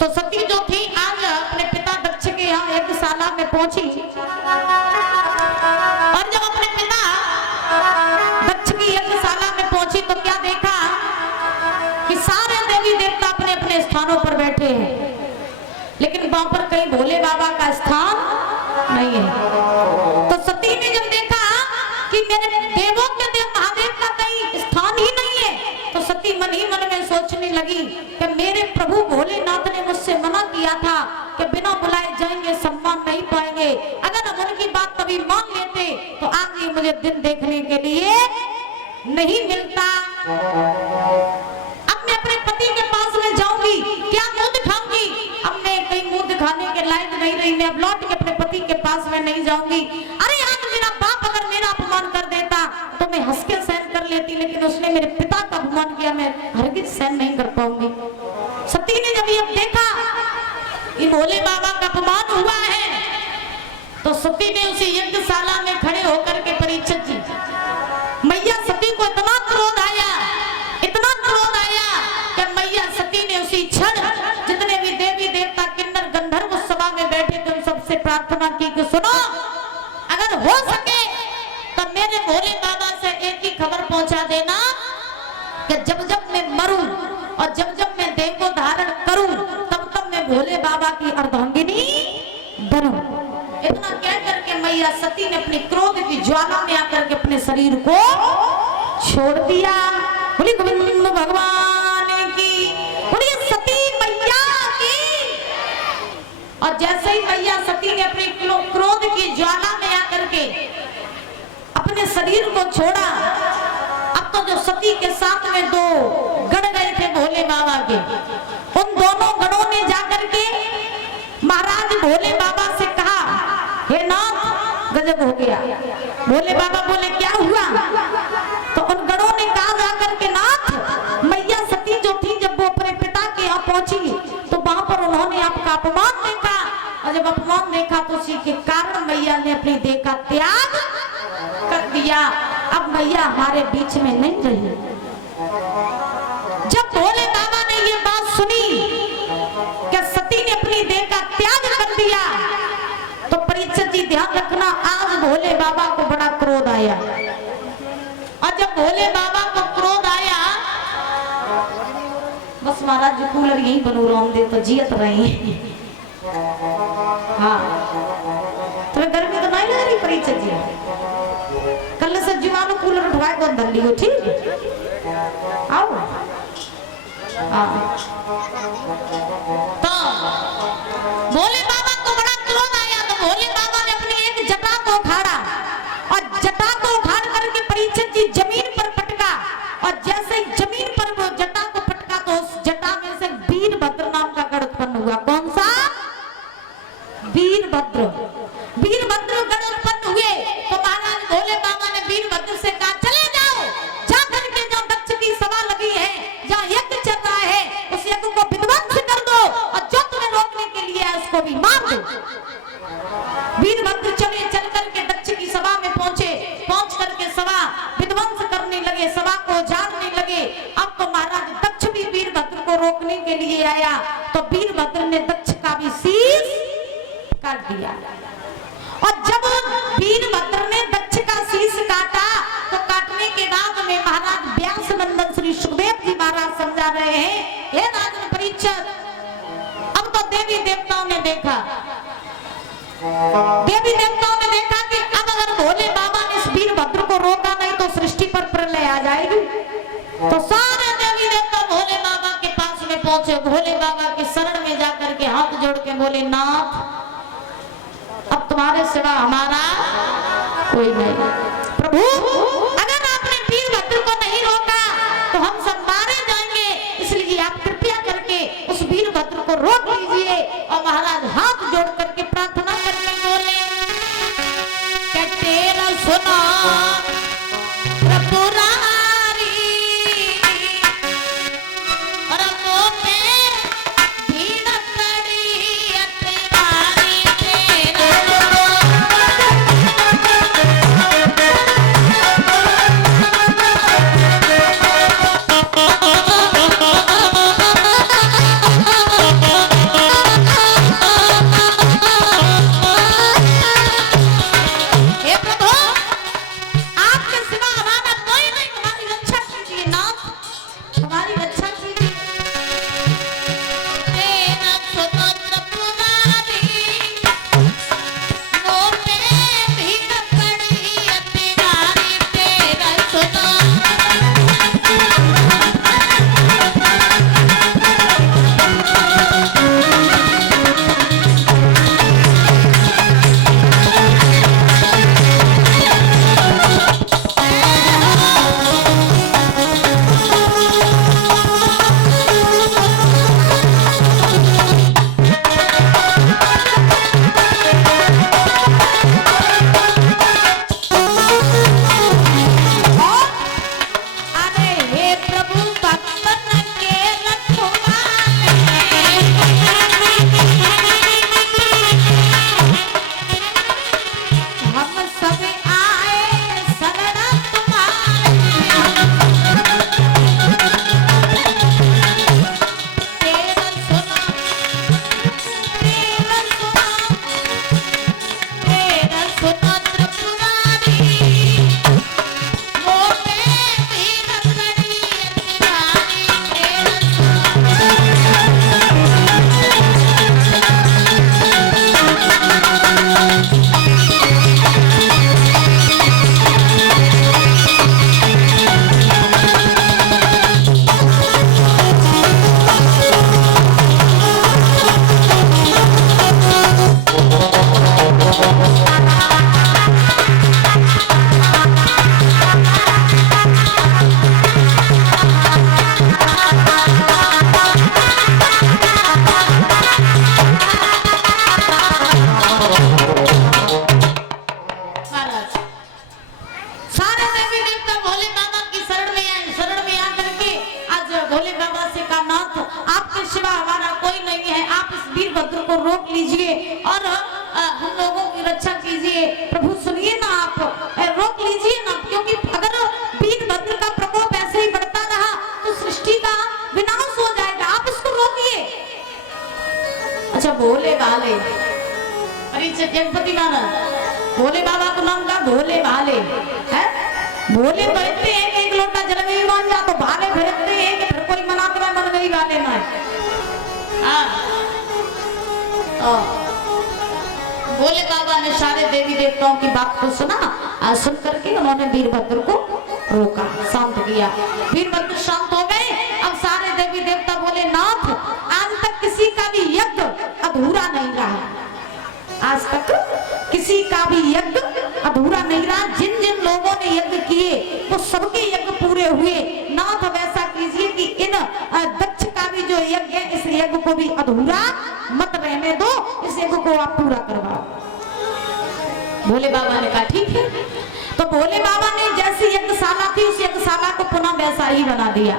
तो सती जो थी आज अपने पिता दक्ष के यहाँ यज्ञशाला में पहुंची और जब अपने पिता दक्ष की यज्ञशाला में पहुंची तो क्या देखा कि सारे देवी देवता अपने अपने स्थानों पर बैठे हैं, लेकिन वहां पर कहीं भोले बाबा का स्थान नहीं है। तो सती ने जब देखा कि मेरे देवों के देव महादेव का कहीं स्थान ही नहीं है, तो सती मन ही मन में सोचने लगी कि मेरे प्रभु भोलेनाथ ने मुझसे मना किया था कि बिना बुलाए जाएंगे सम्मान नहीं पाएंगे। अगर हम उनकी बात कभी मान लेते तो आज ये मुझे दिन देखने के लिए नहीं मिलता। अब मैं अपने पति के पास में जाऊंगी, क्या मुंह दिखाऊंगी? अब मैं कहीं मुंह दिखाने के लायक नहीं रही, मैं अब लौट के अपने पति के पास में नहीं जाऊंगी। अरे आज मेरा बाप अगर मेरा अपमान कर देता तो मैं हंस के सहन कर लेती, लेकिन उसने मेरे पिता का अपमान किया, मैं हरगिज सहन नहीं कर पाऊंगी। सती ने जब ये देखा कि भोले बाबा का अपमान हुआ है, तो सती ने उसी यज्ञशाला में खड़े होकर के परीक्षित जी, मैया सती को इतना क्रोध आया कि मैया सती ने उसी क्षण जितने भी देवी देवता किन्नर गंधर्व उस सभा में बैठे थे उन सबसे प्रार्थना की कि सुनो, अगर हो सके तो मेरे भोले बाबा से एक ही खबर पहुंचा देना कि जब जब मैं मरूं और जब जब मैं देह को धारण करूं तब तब मैं भोले बाबा की अर्धांगिनी बनूं। इतना कह करके मैया सती ने अपने क्रोध की ज्वाला में आकर के अपने शरीर को छोड़ दिया। बोली गोविंद भगवान की, बोली सती मैया की। और जैसे ही मैया सती ने अपने क्रोध की ज्वाला में आकर के अपने शरीर को छोड़ा, अब तो जो सती के साथ में दो गण गए थे भोले बाबा के, उन दोनों गणों ने जाकर के महाराज भोले बाबा से कहा, हे नाथ गजब हो गया। भोले बाबा बोले क्या हुआ? तो उन गणों ने कहा जाकर के, नाथ मैया सती जो थी जब वो अपने पिता के यहाँ पहुंची तो वहां पर उन्होंने आपका अपमान देखा, और जब अपमान देखा तो उसी के कारण मैया ने अपनी देह का त्याग कर दिया। अब मैया हमारे बीच में नहीं रही। जब भोले बाबा ने ये बात सुनी कि सती ने अपनी देह का त्याग कर दिया, तो परीक्षित जी ध्यान रखना, आज भोले बाबा को बड़ा क्रोध आया। और जब भोले बाबा को क्रोध आया, बस महाराज जी कूलर यही बनू रहे तो जियत रहे। हाँ, तुम्हें गर्मी तो नहीं लग रही परीक्षित जी? कल से जीवाणु कूलर उठवाए को अंदर लियो, ठीक? आओ। तो भोले बाबा को बड़ा क्रोध आया, तो भोले बाबा ने अपनी एक जटा को उखाड़ा और जटा को उखाड़ करके परीक्षित जी जमीन पर पटका, और जैसे ही जमीन पर वो जटा को पटका तो उस जटा में से वीरभद्र नाम का गण उत्पन्न हुआ। कौन सा? वीरभद्र। वीरभद्र गण उत्पन्न हुए तो महाराज भोले बाबा ने वीरभद्र से कहा, चले जाओ, जा करके जो दक्ष की सभा लगी है, जहाँ यज्ञ चल रहा है, उस यज्ञ को विध्वंस कर दो, और जो तुम्हें रोकने के लिए है उसको भी मार दो। वीरभद्र चले, चल करके दक्ष की सभा में पहुंचे, पहुंच करके सभा विध्वंस करने लगे, सभा को उजाड़ने लगे। अब तो महाराज दक्ष भी वीरभद्र को रोकने के लिए आया, तो वीरभद्र ने दक्ष का भी शीश काट दिया। और जब वीरभद्र ने दक्ष का शीश काटा, तो काटने के बाद में महाराज व्यास नंदन श्री सुखदेव जी महाराज समझा रहे हैं, हे राजन परीक्षित, अब तो देवी देवताओं ने देखा, देवी देवताओं ने देखा कि अब अगर भोले बाबा ने इस वीरभद्र को रोका नहीं तो सृष्टि पर प्रलय आ जाएगी। तो सारे देवी देवता भोले बाबा के पास में पहुंचे, भोले बाबा के शरण में जाकर के हाथ जोड़ के बोले, नाथ अब तुम्हारे सिवा हमारा कोई नहीं। प्रभु अगर आपने वीरभद्र को नहीं रोका तो हम सब मारे जाएंगे, इसलिए आप कृपया करके उस वीरभद्र को रोक लीजिए। और महाराज हाथ जोड़ करके प्रार्थना करके बोले, क्या तेरा सुना कोई नहीं है, आप इस वीरभद्र को रोक लीजिए और हम लोगों की रक्षा कीजिए। प्रभु सुनिए ना, आप रोक लीजिए ना, क्योंकि अगर वीरभद्र का प्रकोप ऐसे ही बढ़ता रहा तो सृष्टि का विनाश हो जाएगा, आप इसको रोकिए। अच्छा भोले भाले, परिचय जगपति महाराज भोले बाबा को नाम का भोले भाले है। भोले तो इतने हैं कि एक लोटा जल में ही मान जा, तो भाले भेजते हैं कि फिर कोई मना करे मन में ही भाले ना है। भोले बाबा ने सारे देवी देवताओं की बात को सुना, सुन करके उन्होंने वीरभद्र को रोका, शांत किया। वीरभद्र शांत हो गए। अब सारे देवी देवता बोले नाथ, आज तक किसी का भी यज्ञ अधूरा नहीं रहा, आज तक किसी का भी यज्ञ अधूरा नहीं रहा। जिन जिन लोगों ने यज्ञ किए वो सबके यज्ञ पूरे हुए। नाथ वैसा कीजिए कि इन दक्ष का भी जो यज्ञ है, इस यज्ञ को भी अधूरा मत रहने दो, इस यज्ञ को आप पूरा करवाओ। भोले बाबा ने कहा ठीक है। तो भोले बाबा ने जैसी यज्ञशाला थी उस यज्ञशाला को पुनः वैसा ही बना दिया।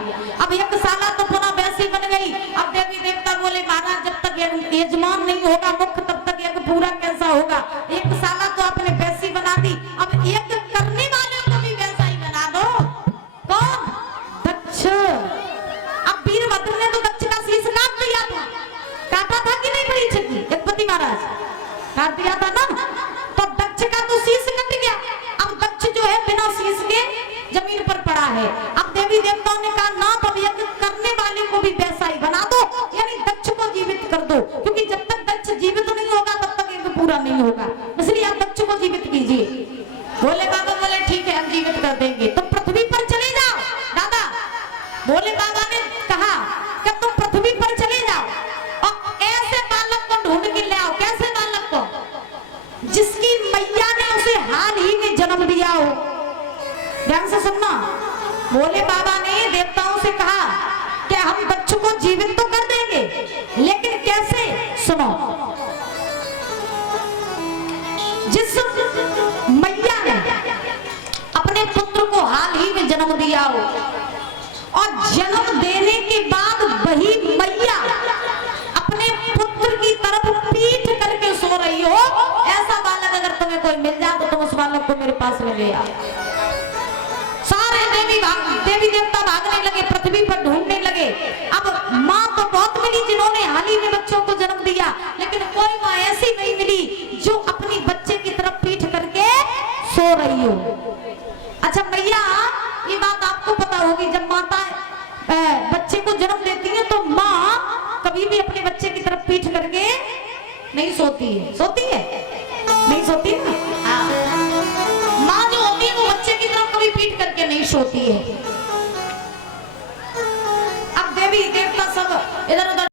अब यज्ञशाला तो पुनः वैसी बन गई। अब देवी देवता बोले महाराज जब तक यजमान नहीं होगा मुख्य तब तक यज्ञ पूरा कैसा होगा। यज्ञशाला तो आपने वैसी बना दी, अब यज्ञ करने वाले को भी वैसा ही बना दो। कौन? दक्ष। अब वीरभद्र ने तो दक्ष का शीश काट दिया था, काटा था कि नहीं परीक्षित जी? जगपति महाराज काट दिया था ना, तो दक्ष का तो शीश कट गया। अब दक्ष जो है बिना शीश के जमीन पर पड़ा है। अब देवी देवताओं ने कहा ना, तब यज्ञ करने वाले को भी वैसा ही बना दो, यानी दक्ष को जीवित कर दो, क्योंकि जब तक दक्ष जीवित नहीं होगा तब तक यज्ञ पूरा नहीं होगा, इसलिए आप दक्ष को जीवित कीजिए। भोले बाबा बोले ठीक है हम जीवित कर देंगे। तो पृथ्वी पर चले जाओ दादा। भोले बाबा ने कहा कि तुम पृथ्वी पर चले जाओ और ऐसे बालक को ढूंढ के ले आओ। कैसे बालक को? जिसकी मैया ने उसे हाल ही में जन्म दिया हो। ध्यान से सुनना, भोले बाबा ने देवताओं से कहा कि हम दक्ष को जीवित तो कर देंगे, लेकिन कैसे? सुनो, जिस मैया ने अपने पुत्र को हाल ही में जन्म दिया हो और जन्म देने के बाद वही मैया अपने पुत्र की तरफ पीठ करके सो रही हो, ऐसा बालक अगर तुम्हें कोई मिल जाए तो तुम उस बालक को मेरे पास में ले आओ। सारे देवी देवता भागने लगे, पृथ्वी पर ढूंढने लगे। अब माँ तो बहुत मिली जिन्होंने हाल ही में बच्चों को जन्म दिया, लेकिन कोई माँ ऐसी नहीं मिली जो अपनी बच्चे की तरफ पीठ करके सो रही हो। अच्छा भैया, ये बात आपको पता होगी, जब माता बच्चे को जन्म देती है तो माँ कभी भी अपने बच्चे की तरफ पीठ करके नहीं सोती है। सोती है? नहीं सोती है। माँ जो होती है वो बच्चे की तरफ कभी पीठ करके नहीं सोती है।